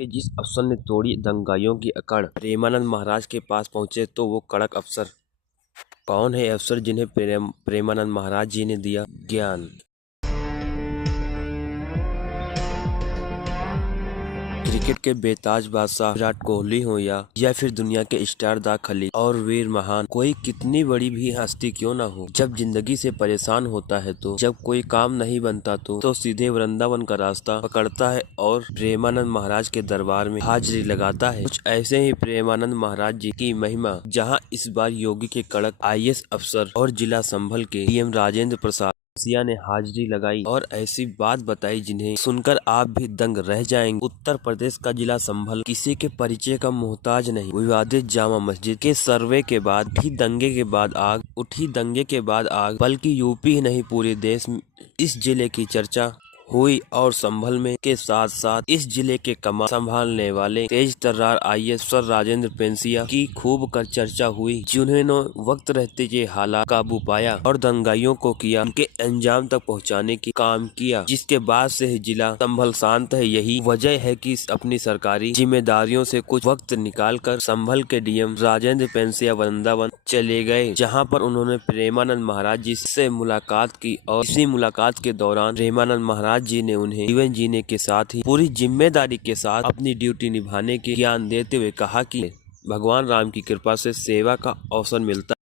कि जिस अफसर ने तोड़ी दंगाइयों की अकड़, प्रेमानंद महाराज के पास पहुंचे तो वो कड़क अफसर। कौन है अफसर जिन्हें प्रेमानंद महाराज जी ने दिया ज्ञान? क्रिकेट के बेताज बादशाह विराट कोहली हो या फिर दुनिया के स्टार दा खली और वीर महान, कोई कितनी बड़ी भी हस्ती क्यों ना हो, जब जिंदगी से परेशान होता है तो जब कोई काम नहीं बनता तो सीधे वृंदावन का रास्ता पकड़ता है और प्रेमानंद महाराज के दरबार में हाजिरी लगाता है। कुछ ऐसे ही प्रेमानंद महाराज जी की महिमा, जहां इस बार योगी के कड़क IAS अफसर और जिला संभल के DM राजेंद्र प्रसाद सिया ने हाजिरी लगाई और ऐसी बात बताई जिन्हें सुनकर आप भी दंग रह जाएंगे। उत्तर प्रदेश का जिला संभल किसी के परिचय का मोहताज नहीं। विवादित जामा मस्जिद के सर्वे के बाद उठी दंगे के बाद आग, बल्कि यूपी ही नहीं पूरे देश में इस जिले की चर्चा हुई और संभल में के साथ साथ इस जिले के कमान संभालने वाले तेज तर्रार IAS अफसर राजेंद्र पेंसिया की खूब कर चर्चा हुई, जिन्होंने वक्त रहते ये हालात काबू पाया और दंगाइयों को किया उनके अंजाम तक पहुंचाने की काम किया, जिसके बाद से ही जिला संभल शांत है। यही वजह है कि अपनी सरकारी जिम्मेदारियों से कुछ वक्त निकालकर संभल के DM राजेंद्र पेंसिया वृंदावन चले गए, जहां पर उन्होंने प्रेमानंद महाराज जी से मुलाकात की और इसी मुलाकात के दौरान प्रेमानंद महाराज जी ने उन्हें जीवन जीने के साथ ही पूरी जिम्मेदारी के साथ अपनी ड्यूटी निभाने के ज्ञान देते हुए कहा कि भगवान राम की कृपा से सेवा का अवसर मिलता है,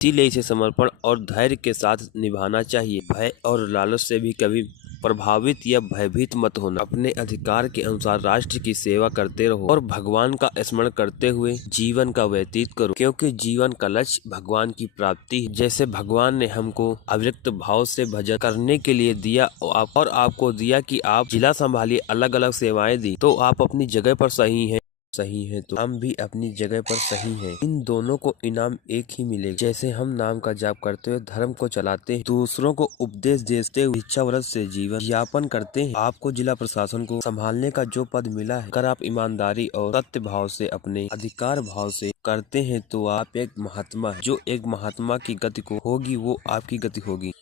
इसीलिए इसे समर्पण और धैर्य के साथ निभाना चाहिए। भय और लालच से भी कभी प्रभावित या भयभीत मत होना। अपने अधिकार के अनुसार राष्ट्र की सेवा करते रहो और भगवान का स्मरण करते हुए जीवन का व्यतीत करो, क्योंकि जीवन का लक्ष्य भगवान की प्राप्ति है। जैसे भगवान ने हमको अविरक्त भाव से भजन करने के लिए दिया और आपको दिया कि आप जिला संभालिए, अलग अलग सेवाएं दी, तो आप अपनी जगह पर सही है तो हम भी अपनी जगह पर सही हैं। इन दोनों को इनाम एक ही मिलेगा। जैसे हम नाम का जाप करते हुए धर्म को चलाते हैं, दूसरों को उपदेश देते हुए इच्छा व्रत से जीवन यापन करते हैं। आपको जिला प्रशासन को संभालने का जो पद मिला है, अगर आप ईमानदारी और सत्य भाव से अपने अधिकार भाव से करते हैं तो आप एक महात्मा है। जो एक महात्मा की गति को होगी वो आपकी गति होगी।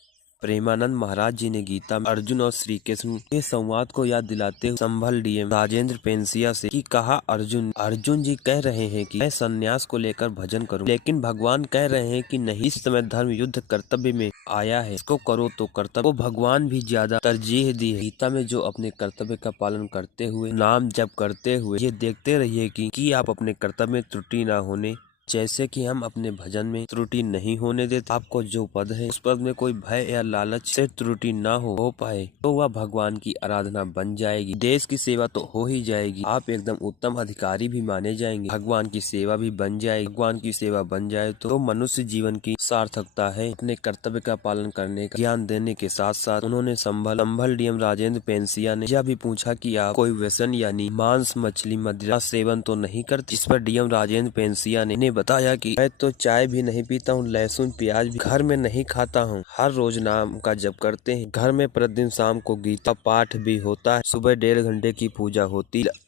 प्रेमानंद महाराज जी ने गीता में अर्जुन और श्री कृष्ण के संवाद को याद दिलाते हुए संभल DM राजेंद्र पेंसिया से कि कहा, अर्जुन जी कह रहे हैं कि मैं संन्यास को लेकर भजन करूं, लेकिन भगवान कह रहे हैं कि नहीं, इस समय धर्म युद्ध कर्तव्य में आया है, इसको करो तो कर्तव्य को भगवान भी ज्यादा तरजीह दी है। गीता में जो अपने कर्तव्य का पालन करते हुए नाम जप करते हुए ये देखते रहिए कि आप अपने कर्तव्य में त्रुटि न होने, जैसे कि हम अपने भजन में त्रुटि नहीं होने देते। आपको जो पद है उस पद में कोई भय या लालच से त्रुटि ना हो पाए तो वह भगवान की आराधना बन जाएगी, देश की सेवा तो हो ही जाएगी, आप एकदम उत्तम अधिकारी भी माने जाएंगे, भगवान की सेवा भी बन जाएगी। भगवान की सेवा बन जाए तो मनुष्य जीवन की सार्थकता है। अपने कर्तव्य का पालन करने का ज्ञान देने के साथ साथ उन्होंने संभल DM राजेंद्र पेंसिया ने यह भी पूछा कि आप कोई व्यसन यानी मांस मछली मदिरा सेवन तो नहीं करते, जिस पर DM राजेंद्र पेंसिया ने बताया कि मैं तो चाय भी नहीं पीता हूँ, लहसुन प्याज भी घर में नहीं खाता हूँ, हर रोज नाम का जप करते हैं, घर में प्रतिदिन शाम को गीता पाठ भी होता है, सुबह 1.5 घंटे की पूजा होती है।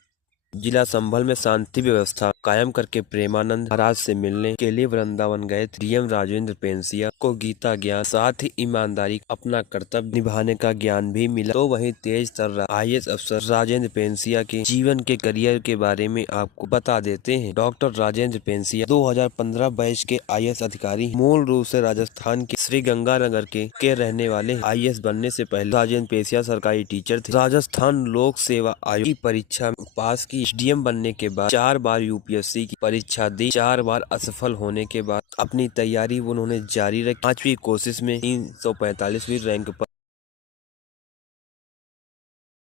जिला संभल में शांति व्यवस्था कायम करके प्रेमानंद महाराज से मिलने के लिए वृंदावन गए थे। DM राजेंद्र पेंसिया को गीता ज्ञान साथ ही ईमानदारी अपना कर्तव्य निभाने का ज्ञान भी मिला। तो वहीं तेज तर्रार IAS अफसर राजेंद्र पेंसिया के जीवन के करियर के बारे में आपको बता देते हैं। डॉक्टर राजेंद्र पेंसिया 2015 बैच के IAS अधिकारी, मूल रूप से राजस्थान के श्री गंगानगर के रहने वाले। IAS बनने से पहले राजेंद्र पेंसिया सरकारी टीचर थे। राजस्थान लोक सेवा आयोग की परीक्षा पास की। SDM बनने के बाद 4 बार UPSC की परीक्षा दी, 4 बार असफल होने के बाद अपनी तैयारी उन्होंने जारी रखी। 5वीं कोशिश में 345वीं रैंक पर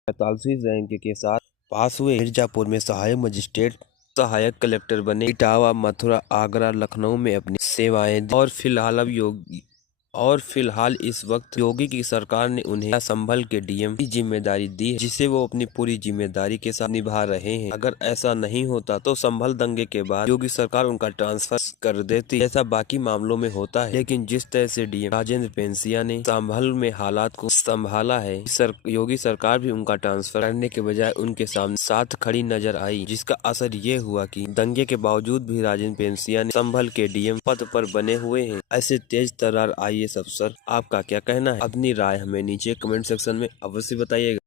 45वीं रैंक के साथ पास हुए। मिर्जापुर में सहायक मजिस्ट्रेट, सहायक कलेक्टर बने। इटावा, मथुरा, आगरा, लखनऊ में अपनी सेवाएं दी और फिलहाल इस वक्त योगी की सरकार ने उन्हें संभल के DM की जिम्मेदारी दी है, जिसे वो अपनी पूरी जिम्मेदारी के साथ निभा रहे हैं। अगर ऐसा नहीं होता तो संभल दंगे के बाद योगी सरकार उनका ट्रांसफर कर देती, ऐसा बाकी मामलों में होता है। लेकिन जिस तरह से DM राजेंद्र पेंसिया ने संभल में हालात को संभाला है, योगी सरकार भी उनका ट्रांसफर करने के बजाय उनके साथ खड़ी नजर आई, जिसका असर ये हुआ कि दंगे के बावजूद भी राजेंद्र पेंसिया ने संभल के DM पद पर बने हुए हैं। ऐसे तेज तर्रार IAS अफसर, आपका क्या कहना है? अपनी राय हमें नीचे कमेंट सेक्शन में अवश्य बताइएगा।